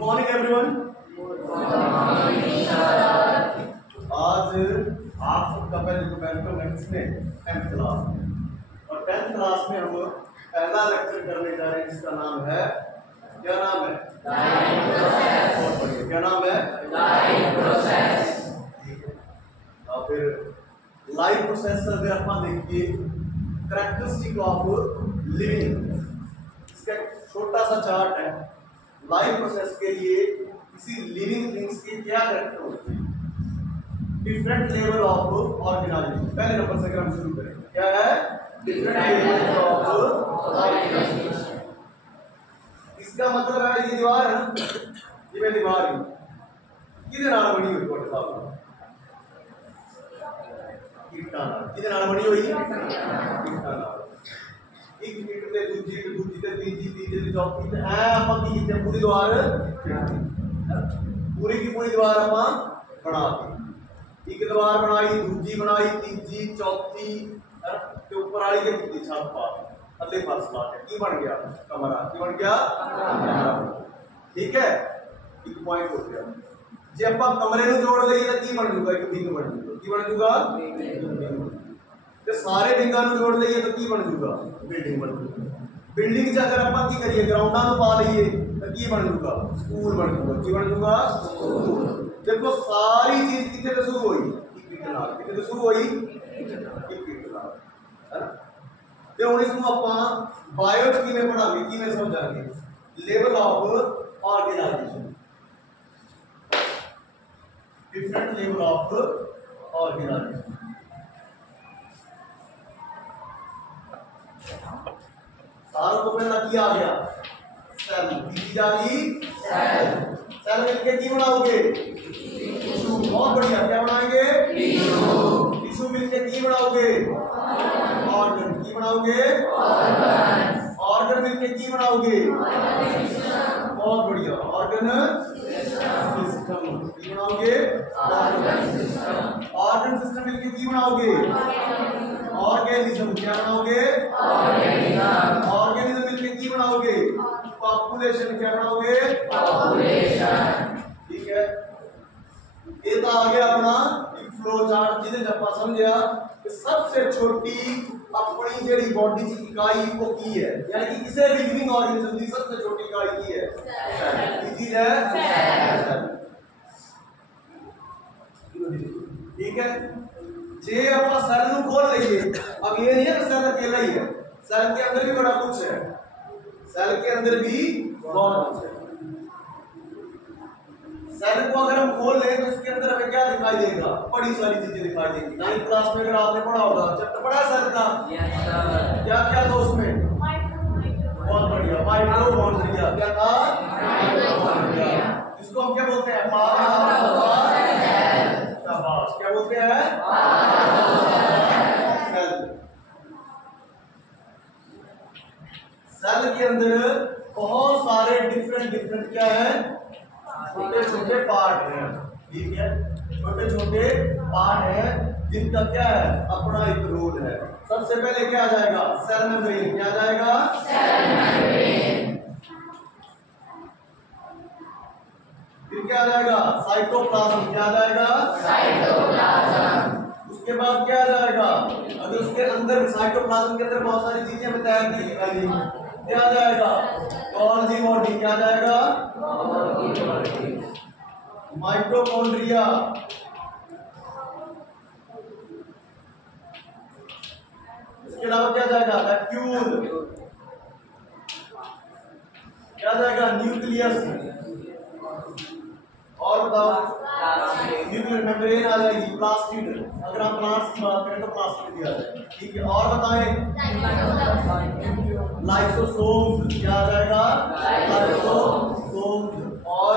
Morning everyone. आज आप सबका पहले मैथमेटिक्स में 10th क्लास में, और 10th क्लास में हम पहला लेक्चर करने जा रहे हैं जिसका नाम है, क्या नाम है? बहुत बढ़िया, क्या नाम है? Life process. और फिर लाइफ प्रोसेस अगर आप देखिए कैरेक्टरिस्टिक ऑफ लिविंग, इसका छोटा सा चार्ट है। लाइफ प्रोसेस के लिए किसी लिविंग थिंग्स के क्या कैरेक्टर होते हैं, डिफरेंट लेवल ऑफ ऑर्गेनाइजेशन। पहले नंबर से अगर हम शुरू करें, क्या है? Different level of organisation. इसका मतलब है ये दीवार है ना, ये मैं दीवार हूं, किधर नाल बनी हुई कोटे साहब? ईटा नाल। किधर नाल बनी हुई? ईटा नाल। एक ईट ते दूजी ते तीजी ते चौथी ते ऐ ਆਪਾਂ ਕੀ ਕੀਤਾ? पूरी दीवार पूरी की पूरी दीवार ਆਪਾਂ बना दी। एक दीवार बनाई, दूजी बनाई, तीजी, चौथी ते ऊपर वाली के तीजी छत पा थल्ले फर्श ला के की बन गया? कमरा। की बन गया? कमरा। ठीक है, एक पॉइंट हो गया। जे ਆਪਾਂ कमरे ਨੂੰ जोड़ ਲਈਏ ਤਾਂ ਕੀ ਬਣ ਜੂਗਾ? ਇੱਕ ਵਿੰਗ ਬਣ ਜੂਗਾ। ਕੀ ਬਣ ਜੂਗਾ? ਤੇ ਸਾਰੇ ਵਿੰਗਾਂ ਨੂੰ जोड़ ਲਈਏ ਤਾਂ ਕੀ ਬਣ ਜੂਗਾ? ਬਿਲਡਿੰਗ ਬਣ ਜੂਗਾ। बिल्डिंग च अगर आप की करिए ग्राउंडा पा लीए तो की बन जूगा? स्कूल बन जूगा। की बन जूगा? स्कूल। देखो सारी चीज कितने से शुरू हुई? कितने से शुरू हुई? है ना। ते हुण इसको ਆਪਾਂ बायो च किवें पढ़ांगे, किवें समझांगे? Level of organisation, different level of organisation. सारों को पहला क्या आ गया? सेल। बीजी जागी सेल। सेल मिलके की बनाओगे? टिश्यू। बहुत बढ़िया, क्या बनाएंगे? टिश्यू। टिश्यू मिलके की बनाओगे? ऑर्गन। की बनाओगे? ऑर्गन। ऑर्गन मिलके की बनाओगे? बहुत बढ़िया, ऑर्गन सिस्टम। की बनाओगे? Organ system. ऑर्गन सिस्टम मिलके की बनाओगे? ऑर्गेनिज्म। क्या बनाओगे? ऑर्गेनिज्म। ऑर्गेनिज्म मिलके की बनाओगे? पॉपुलेशन। क्या बनाओगे? पॉपुलेशन। ठीक है, ये तो आ गया अपना एक फ्लो चार्ट जिसे जब आप समझिया कि सबसे छोटी अपनी जेडी बॉडी की इकाई वो की है, यानी कि किसी भी लिविंग ऑर्गेनिज्म की सबसे छोटी इकाई की है? सेल। की चीज है? सेल। ठीक है, जे आप सेल को खोल लीजिए, अब ये नहीं है कि सेल अकेला ही है, सेल के अंदर भी बड़ा कुछ है। सेल के अंदर भी बहुत कुछ है। सेल को अगर हम खोल लें तो इसके अंदर हमें क्या दिखाई देगा? बड़ी सारी चीजें दिखाई देंगी। 9th क्लास में अगर आपने पढ़ा होगा, चैप्टर पढ़ा सेल का, क्या क्या था उसमें? बहुत बढ़िया, माइटोकॉन्ड्रिया। क्या था? माइटोकॉन्ड्रिया। इसको हम क्या बोलते हैं? शाबाश, क्या बोलते हैं? सेल के अंदर बहुत सारे डिफरेंट क्या है? छोटे छोटे पार्ट हैं। ठीक है, छोटे छोटे पार्ट हैं जिनका क्या है? अपना एक रोल है। सबसे पहले क्या आ जाएगा? Cell membrane. क्या आ जाएगा? Cell membrane. फिर क्या आ जाएगा? साइटोप्लाज्म। क्या आ जाएगा? साइटोप्लाज्म। उसके बाद क्या आ जाएगा? अगर उसके अंदर साइटोप्लाज्म के अंदर बहुत सारी चीजें हमें तैयार की दिखाई, क्या आ जाएगा? Golgi body. क्या आ जाएगा? माइटोकॉन्ड्रिया। इसके अलावा क्या जाएगा? वैक्यूल। क्या जाएगा? न्यूक्लियस। और बताओ? न्यूक्लियर मेम्ब्रेन आ जाएगी। प्लास्टिड, अगर हम प्लांट्स की बात करें तो प्लास्टिड भी आ जाएगा। ठीक है, और बताएं? लाइसोसोम्स। क्या आ जाएगा? लाइसोसोम्स। और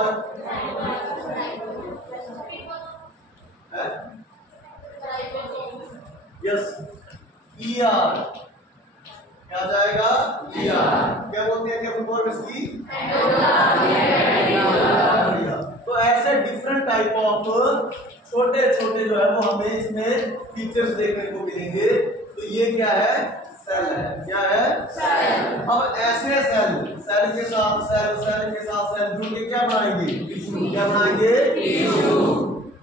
यस, ईआर। क्या आ जाएगा? ईआर। क्या बोलते हैं? क्या फुल इसकी? तो ऐसे डिफरेंट टाइप ऑफ छोटे छोटे जो है वो हमें इसमें फीचर्स देखने को मिलेंगे। तो ये क्या है? सेल है। क्या है? सेल। अब ऐसे सेल सेल के साथ सेल जुड़ के क्या बनाएंगे? टिश्यू। क्या बनाएंगे? टिश्यू।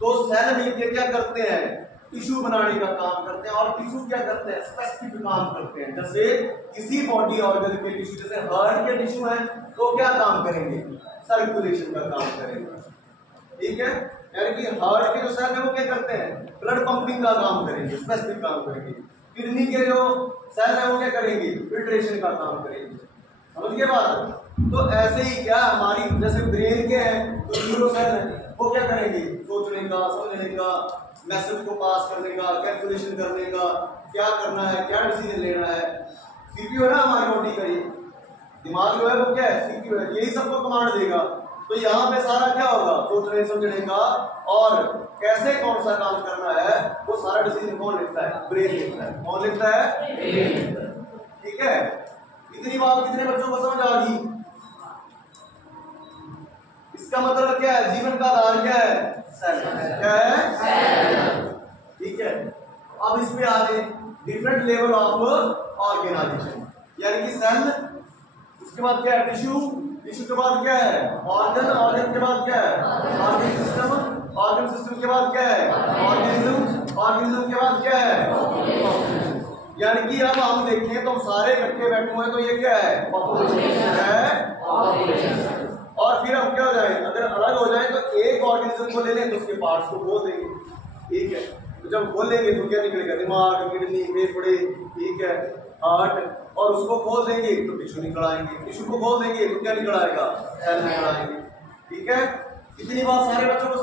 तो सेल मिलके क्या करते हैं? टिश्यू बनाने का काम करते हैं। और टिश्यू क्या करते हैं? स्पेसिफिक काम करते हैं। जैसे किसी बॉडी ऑर्गन के टिश्यू, जैसे हार्ट के टिश्यू हैं, तो क्या काम करेंगे? सर्कुलेशन का काम करेंगे। ठीक है, यानी कि हार्ट के जो सेल है वो क्या करते हैं? ब्लड पंपिंग का काम करेंगे, स्पेसिफिक काम करेंगे। किडनी के जो सेल है वो क्या करेंगे? फिल्ट्रेशन का काम करेंगे। समझ गए बात? तो ऐसे ही क्या हमारी जैसे ब्रेन के हैं तो न्यूरो सेल है, वो क्या करेंगे? सोचने का, समझने का, मैसेज को पास करने का, कैलकुलेशन करने का, क्या करना है, क्या डिसीजन लेना है। सीपीयू है ना हमारी बॉडी का, ये दिमाग जो है वो क्या है? सीपीयू है, यही सबको कमांड देगा। तो यहाँ पे सारा क्या होगा? सोचने समझने का, और कैसे कौन सा काम करना है वो सारा डिसीजन कौन लेता है? ब्रेन लेता है। कौन लेता है? ब्रेन लेता है। ठीक है, इतनी बात कितने बच्चों को समझ आ गई? इसका मतलब क्या है? जीवन का आधार क्या है? सेल। क्या है? सेल। ठीक है, अब इस पे आ जाए डिफरेंट लेवल ऑफ ऑर्गेनाइजेशन, यानी कि सेल, उसके बाद क्या है? टिश्यू, टिश्यू के बाद क्या है? ऑर्गन, ऑर्गन के बाद क्या है? ऑर्गन सिस्टम, ऑर्गन सिस्टम के बाद क्या है? ऑर्गेनिज्म, ऑर्गेनिज्म के बाद क्या है? यानी कि अब हम देखें तो सारे इकट्ठे बैठे हुए हैं, तो ये क्या है? पॉपुलेशन है। और फिर हम क्या हो जाए, अगर अलग हो जाए तो एक ऑर्गेनिज्म को ले लें तो उसके पार्ट्स को खोल देंगे। ठीक है, तो जब खोलेंगे तो क्या निकलेगा? दिमाग, किडनी, फेफड़े, ठीक है, हार्ट, और उसको खोल देंगे तो टिश्यू निकल आएंगे। टिश्यू को खोल देंगे तो क्या निकल आएगा? सेल निकल आएंगे। ठीक है, इतनी बात सारे बच्चों को